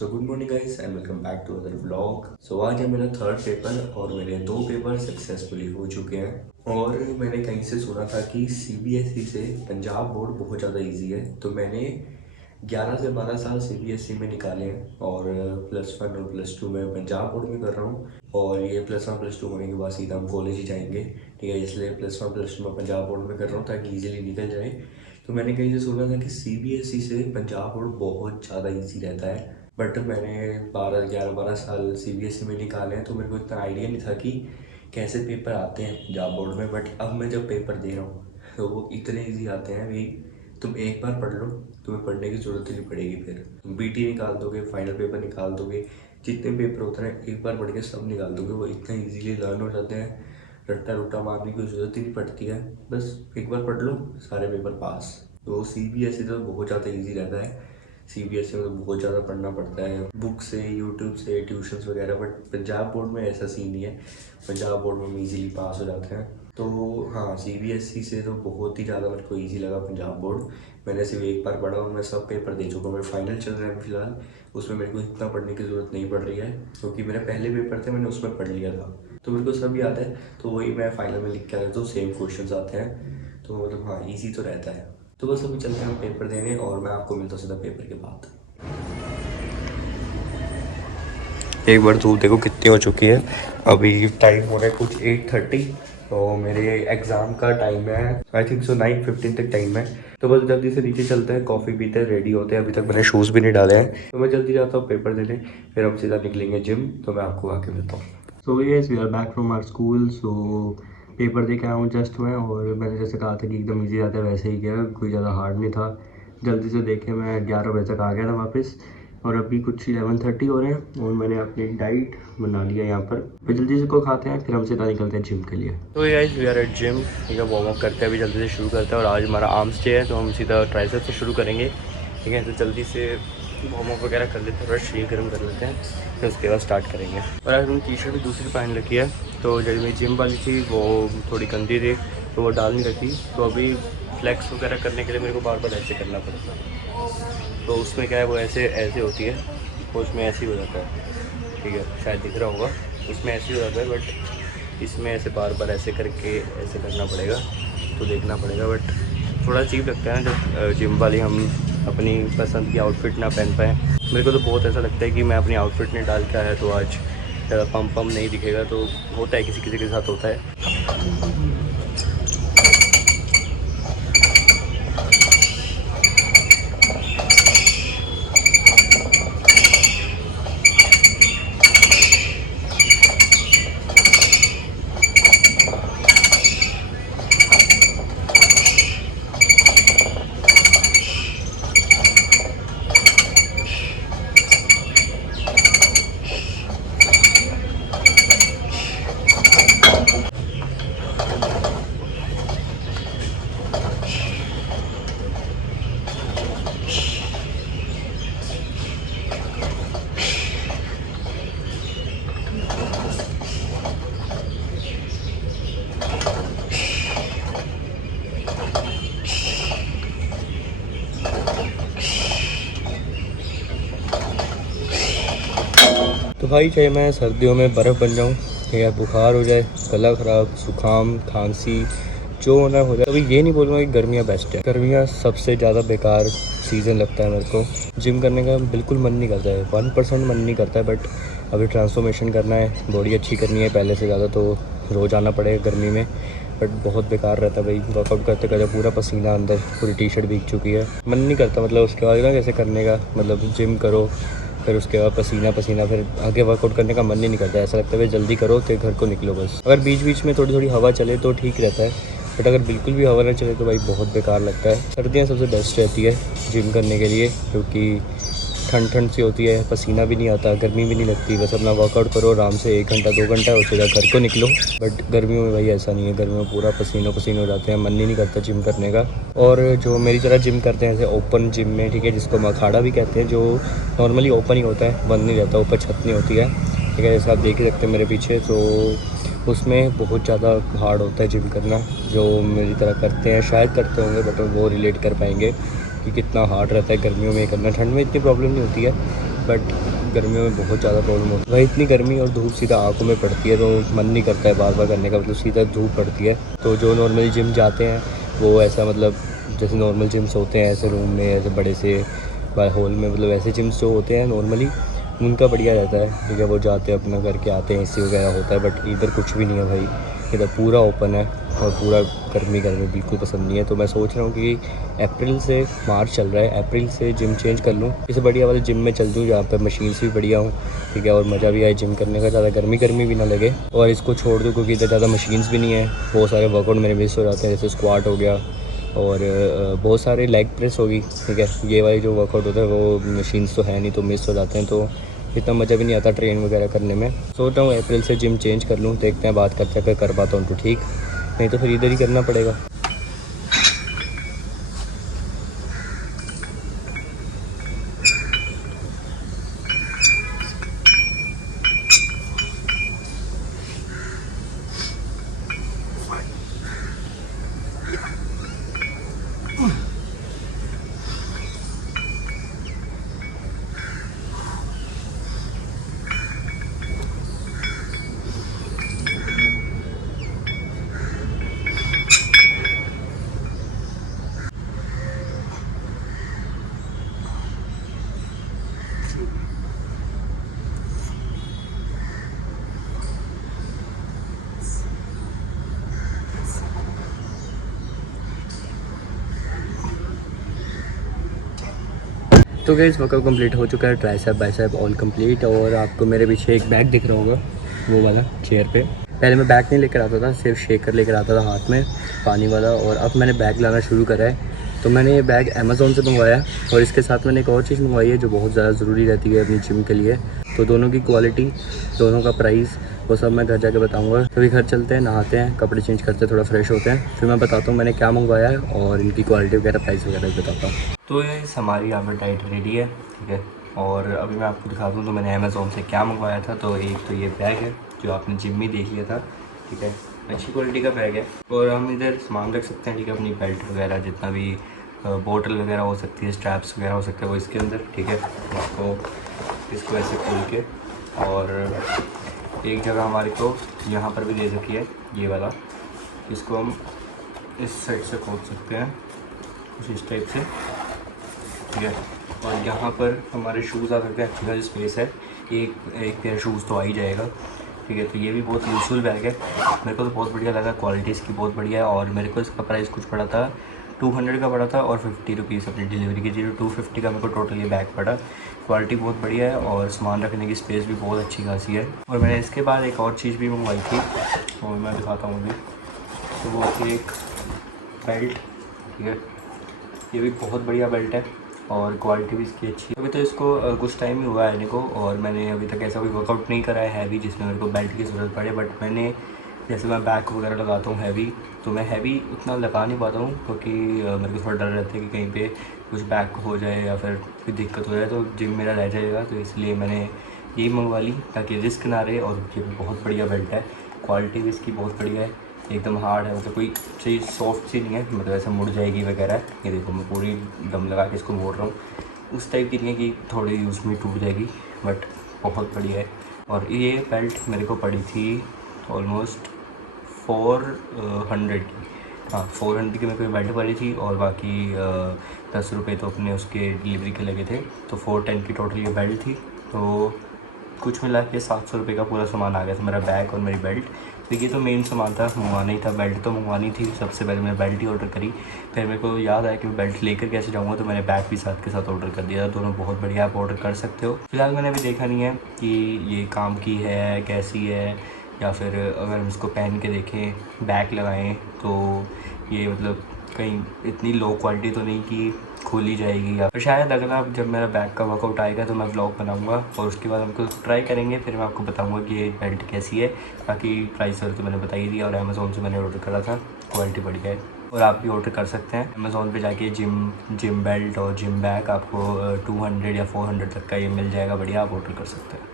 So good morning guys and welcome back to other vlog. So आज है मेरा third paper और मेरे 2 पेपर सक्सेसफुली हो चुके हैं। और मैंने कहीं से सुना था कि सीबीएसई से पंजाब बोर्ड बहुत ज़्यादा इजी है, तो मैंने 11 से 12 साल सीबीएसई में निकाले हैं और +1 और +2 में पंजाब बोर्ड में कर रहा हूँ। और ये +1 +2 होने के बाद सीधा हम कॉलेज ही जाएंगे, ठीक है। इसलिए +1 +2 में पंजाब बोर्ड में कर रहा हूँ ताकि ईजिली निकल जाए। तो मैंने कहीं से सुना था कि सीबीएसई से पंजाब बोर्ड बहुत ज़्यादा ईजी रहता है, बट मैंने 11 12 साल सीबीएसई में निकाले हैं, तो मेरे को इतना आइडिया नहीं था कि कैसे पेपर आते हैं पंजाब बोर्ड में। बट अब मैं जब पेपर दे रहा हूँ तो वो इतने इजी आते हैं भाई, तुम एक बार पढ़ लो, तुम्हें पढ़ने की ज़रूरत ही नहीं पड़ेगी। फिर तुम बीटी निकाल दोगे, फाइनल पेपर निकाल दोगे, जितने पेपर होते हैं एक बार पढ़ के सब निकाल दोगे। वो इतना ईजीली लर्न हो जाते हैं, रट्टा रुट्टा मारने की जरूरत ही नहीं पड़ती है। बस एक बार पढ़ लो, सारे पेपर पास। तो सीबीएसई तो बहुत ज़्यादा ईजी रहता है। सीबीएसई में तो बहुत ज़्यादा पढ़ना पड़ता है बुक से, यूट्यूब से, ट्यूशन्स वगैरह। बट पंजाब बोर्ड में ऐसा सीन नहीं है, पंजाब बोर्ड में हम ईजीली पास हो जाते हैं। तो हाँ, सीबीएसई से तो बहुत ही ज़्यादा मेरे को ईजी लगा पंजाब बोर्ड। मैंने सिर्फ एक बार पढ़ा और मैं सब पेपर दे चुका हूँ। मेरे फाइनल चल रहे हैं फिलहाल, उसमें मेरे को इतना पढ़ने की ज़रूरत नहीं पड़ रही है, क्योंकि मेरे पहले पेपर थे मैंने उसमें पढ़ लिया था, तो मेरे को सब याद है। तो वही मैं फाइनल में लिख के आ जाता हूँ, सेम क्वेश्चन आते हैं, तो मतलब हाँ ईजी तो रहता है। तो बस अभी चलते हैं पेपर देने और मैं आपको मिलता हूँ सीधा पेपर के बाद। एक बार धूप देखो कितनी हो चुकी है। अभी टाइम हो रहा है कुछ 8:30, तो मेरे एग्ज़ाम का टाइम है आई थिंक सो 9:15 तक टाइम है। तो बस जल्दी से नीचे चलते हैं, कॉफ़ी पीते हैं, रेडी होते हैं। अभी तक मैंने शूज़ भी नहीं डाले हैं, तो मैं जल्दी जाता हूँ पेपर देने, फिर हम सीधा निकलेंगे जिम। तो मैं आपको आके मिलता हूँ। So yes, we are back from our school. So paper दे के आया हूँ जस्ट मैं, और मैंने जैसे कहा था कि एकदम ईजी आता है वैसे ही गया, कोई ज़्यादा हार्ड नहीं था। जल्दी से देखे मैं 11 बजे तक आ गया था वापस, और अभी कुछ 11:30 हो रहे हैं और मैंने अपनी डाइट बना लिया यहाँ पर। फिर जल्दी से को खाते हैं, फिर हम सीधा निकलते हैं जिम के लिए। तो ये guys we are at gym, ठीक है। वार्म अप करते हैं, अभी जल्दी से शुरू करते हैं। और आज हमारा आर्म्स डे है, तो हम सीधा ट्राइसेप से शुरू करेंगे, ठीक है। तो जल्दी से वार्म अप वगैरह कर लेते हैं, थोड़ा शरीर गर्म कर लेते हैं, फिर उसके बाद स्टार्ट करेंगे। और आज मैंने टी शर्ट भी दूसरी पहन रखी है, तो जब मेरी जिम वाली थी वो थोड़ी गंदी थी, तो वो डाल नहीं रखी। तो अभी फ्लैक्स वगैरह करने के लिए मेरे को बार बार ऐसे करना पड़ता है। तो उसमें क्या है, वो ऐसे ऐसे होती है, तो उसमें ऐसे ही हो जाता है, ठीक है। शायद दिख रहा होगा, उसमें ऐसे ही हो जाता है, बट इसमें ऐसे बार बार ऐसे करके ऐसे करना पड़ेगा, तो देखना पड़ेगा। बट थोड़ा अजीब लगता है जब जिम वाली हम अपनी पसंद की आउटफिट ना पहन पाएँ। मेरे को तो बहुत ऐसा लगता है कि मैं अपनी आउटफिट नहीं डाल के आया तो आज पम्प नहीं दिखेगा। तो होता है, किसी किसी के साथ होता है। तो भाई चाहे मैं सर्दियों में बर्फ़ बन जाऊँ या बुखार हो जाए, गला ख़राब, जुकाम, खांसी, जो होना हो जाए, अभी ये नहीं बोलूँगा कि गर्मियाँ बेस्ट है। गर्मियाँ सबसे ज़्यादा बेकार सीज़न लगता है मेरे को। जिम करने का बिल्कुल मन नहीं करता है, 1% मन नहीं करता है। बट अभी ट्रांसफॉर्मेशन करना है, बॉडी अच्छी करनी है पहले से ज़्यादा, तो रोज़ आना पड़ेगा गर्मी में। बट बहुत बेकार रहता है भाई, वर्कआउट करते करते पूरा पसीना अंदर, पूरी टी शर्ट भीग चुकी है। मन नहीं करता मतलब उसके बाद ना कैसे करने का, मतलब जिम करो, फिर उसके बाद पसीना पसीना, फिर आगे वर्कआउट करने का मन ही नहीं करता। ऐसा लगता है भाई जल्दी करो तो घर को निकलो बस। अगर बीच बीच में थोड़ी थोड़ी हवा चले तो ठीक रहता है, बट अगर बिल्कुल भी हवा ना चले तो भाई बहुत बेकार लगता है। सर्दियाँ सबसे बेस्ट रहती है जिम करने के लिए, क्योंकि ठंड ठंड सी होती है, पसीना भी नहीं आता, गर्मी भी नहीं लगती। बस अपना वर्कआउट करो आराम से, 1 घंटा 2 घंटा, उसके बाद घर को निकलो। बट गर्मियों में भाई ऐसा नहीं है, गर्मियों में पूरा पसीनो पसीनो हो जाते हैं, मन ही नहीं करता जिम करने का। और जो मेरी तरह जिम करते हैं जैसे ओपन जिम में, ठीक है, जिसको अखाड़ा भी कहते हैं, जो नॉर्मली ओपन ही होता है, बंद नहीं रहता, ऊपर छत नहीं होती है, ठीक है। जैसे आप देख ही सकते हैं मेरे पीछे, तो उसमें बहुत ज़्यादा हार्ड होता है जिम करना। जो मेरी तरह करते हैं शायद करते होंगे, बट वो रिलेट कर पाएंगे कि कितना हार्ड रहता है गर्मियों में करना। ठंड में इतनी प्रॉब्लम नहीं होती है, बट गर्मियों में बहुत ज़्यादा प्रॉब्लम होती है भाई। इतनी गर्मी और धूप सीधा आंखों में पड़ती है तो मन नहीं करता है बार बार करने का, मतलब सीधा धूप पड़ती है। तो जो नॉर्मली जिम जाते हैं वो ऐसा मतलब जैसे नॉर्मल जिम्स होते हैं ऐसे रूम में ऐसे बड़े से हॉल में, मतलब ऐसे जिम्स जो होते हैं नॉर्मली उनका बढ़िया रहता है, ठीक है। वो जाते हैं अपना करके आते हैं, एसी वगैरह होता है। बट इधर कुछ भी नहीं है भाई, इधर पूरा ओपन है और पूरा गर्मी बिल्कुल पसंद नहीं है। तो मैं सोच रहा हूँ कि अप्रैल से मार्च चल रहा है, अप्रैल से जिम चेंज कर लूँ, किसी बढ़िया वाले जिम में चल दूँ जहाँ पर मशीन्स भी बढ़िया हूँ, ठीक है। और मज़ा भी आए जिम करने का, ज़्यादा गर्मी भी ना लगे। और इसको छोड़ दूँ क्योंकि इधर ज़्यादा मशीन्स भी नहीं है, बहुत सारे वर्कआउट मेरे मिस हो जाते हैं, जैसे स्क्वाट हो गया और बहुत सारे लेग प्रेस होगी, ठीक है। ये वाली जो वर्कआउट होता है वो मशीन्स तो है नहीं तो मिस हो जाते हैं, तो इतना मज़ा भी नहीं आता ट्रेन वगैरह करने में। सोच रहा हूँ अप्रैल से जिम चेंज कर लूँ, देखते हैं, बात करते हैं, अगर कर पाता हूँ तो ठीक, नहीं तो फिर इधर ही करना पड़ेगा। तो गाइस वर्कआउट कंप्लीट हो चुका है, ट्राइसेप बाइसेप ऑल कंप्लीट। और आपको मेरे पीछे एक बैग दिख रहा होगा वो वाला चेयर पे। पहले मैं बैग नहीं लेकर आता था, सिर्फ शेकर लेकर आता था हाथ में पानी वाला, और अब मैंने बैग लाना शुरू करा है। तो मैंने ये बैग अमेज़ोन से मंगवाया और इसके साथ मैंने एक और चीज़ मंगवाई है जो बहुत ज़्यादा ज़रूरी रहती है अपनी जिम के लिए। तो दोनों की क्वालिटी, दोनों का प्राइस, वो सब मैं घर जाके बताऊंगा। तो घर चलते हैं, नहाते हैं, कपड़े चेंज करते हैं, थोड़ा फ्रेश होते हैं, फिर मैं बताता हूँ मैंने क्या मंगवाया है और इनकी क्वालिटी वगैरह प्राइस वगैरह भी बताता हूँ। तो ये हमारी यहाँ पर डाइट रेडी है, ठीक है। और अभी मैं आपको दिखा दूँ तो मैंने अमेज़ोन से क्या मंगवाया था। तो एक तो ये बैग है जो आपने जिम में देख लिया था, ठीक है, अच्छी क्वालिटी का बैग है। और हम इधर सामान रख सकते हैं, ठीक है, अपनी बेल्ट वगैरह जितना भी बोतल वगैरह हो सकती है, स्ट्रैप्स वगैरह हो सकते हैं वो इसके अंदर, ठीक है। इसको ऐसे खोल के, और एक जगह हमारे को यहाँ पर भी दे रखी है ये वाला, इसको हम इस साइड से खोल सकते हैं कुछ इस टाइप से, ठीक है। और यहाँ पर हमारे शूज़ आ सकते हैं, अच्छा स्पेस है, एक पेयर शूज़ तो आ ही जाएगा, ठीक है। तो ये भी बहुत यूज़फुल बैग है, मेरे को तो बहुत बढ़िया लगा, क्वालिटी इसकी बहुत बढ़िया है। और मेरे को इसका प्राइस कुछ पड़ा था 200 का पड़ा था और 50 रुपीज़ अपनी डिलीवरी की, 250 का मेरे को टोटल ये बैग पड़ा। क्वालिटी बहुत बढ़िया है और सामान रखने की स्पेस भी बहुत अच्छी खासी है। और मैंने इसके बाद एक और चीज़ भी मंगवाई थी और मैं दिखाता हूँ अभी। तो वो थी एक बेल्ट, ठीक है, ये भी बहुत बढ़िया बेल्ट है और क्वालिटी भी इसकी अच्छी है। अभी तो इसको कुछ टाइम ही हुआ है इनको, और मैंने अभी तक ऐसा कोई वर्कआउट नहीं करा है हैवी जिसमें मेरे को बेल्ट की ज़रूरत पड़े। बट मैंने जैसे मैं बैक वगैरह लगाता हूँ हैवी, तो मैं हैवी उतना लगा नहीं पाता हूँ क्योंकि मेरे को थोड़ा डर रहता है कि कहीं पे कुछ बैक हो जाए या फिर कोई दिक्कत हो जाए तो जिम मेरा रह जाएगा। तो इसलिए मैंने यही मंगवा ली ताकि रिस्क ना रहे। और ये भी बहुत बढ़िया बेल्ट है, क्वालिटी भी इसकी बहुत बढ़िया है, एकदम हार्ड है, मतलब कोई चीज़ सॉफ्ट सी नहीं है, मतलब ऐसे मुड़ जाएगी वगैरह। ये देखो मैं पूरी दम लगा के इसको मोड़ रहा हूँ, उस टाइप की नहीं है कि थोड़ी यूज़ में टूट जाएगी, बट बहुत बढ़िया है। और ये बेल्ट मेरे को पड़ी थी ऑलमोस्ट 400 की, हाँ 400 की मेरे को बेल्ट पड़ी थी। और बाकी 10 रुपये तो अपने उसके डिलीवरी के लगे थे, तो 410 की टोटल ये बेल्ट थी। तो कुछ मिला के 700 रुपये का पूरा सामान आ गया था, मेरा बैग और मेरी बेल्ट। तो ये तो मेन सामान था, मंगवाना ही था, बेल्ट तो मंगवानी थी। सबसे पहले मैंने बेल्ट ही ऑर्डर करी, फिर मेरे को याद आया कि मैं बेल्ट लेकर कैसे जाऊँगा, तो मैंने बैग भी साथ के साथ ऑर्डर कर दिया। दोनों बहुत बढ़िया, आप ऑर्डर कर सकते हो। फिलहाल मैंने अभी देखा नहीं है कि ये काम की है कैसी है, या फिर अगर हम इसको पहन के देखें बैग लगाएँ तो ये मतलब कहीं इतनी लो क्वालिटी तो नहीं कि खोली जाएगी। या फिर शायद अगला जब मेरा बैग का वर्कआउट आएगा तो मैं व्लॉग बनाऊंगा और उसके बाद हमको ट्राई करेंगे, फिर मैं आपको बताऊंगा कि ये बेल्ट कैसी है। बाकी प्राइस और तो मैंने बताई दी, और अमेज़ोन से मैंने ऑर्डर करा था, क्वालिटी बढ़िया है। और आप भी ऑर्डर कर सकते हैं अमेज़ोन पे जाके, जिम बेल्ट और जिम बैग आपको 200 या 400 तक का ये मिल जाएगा, बढ़िया, आप ऑर्डर कर सकते हैं।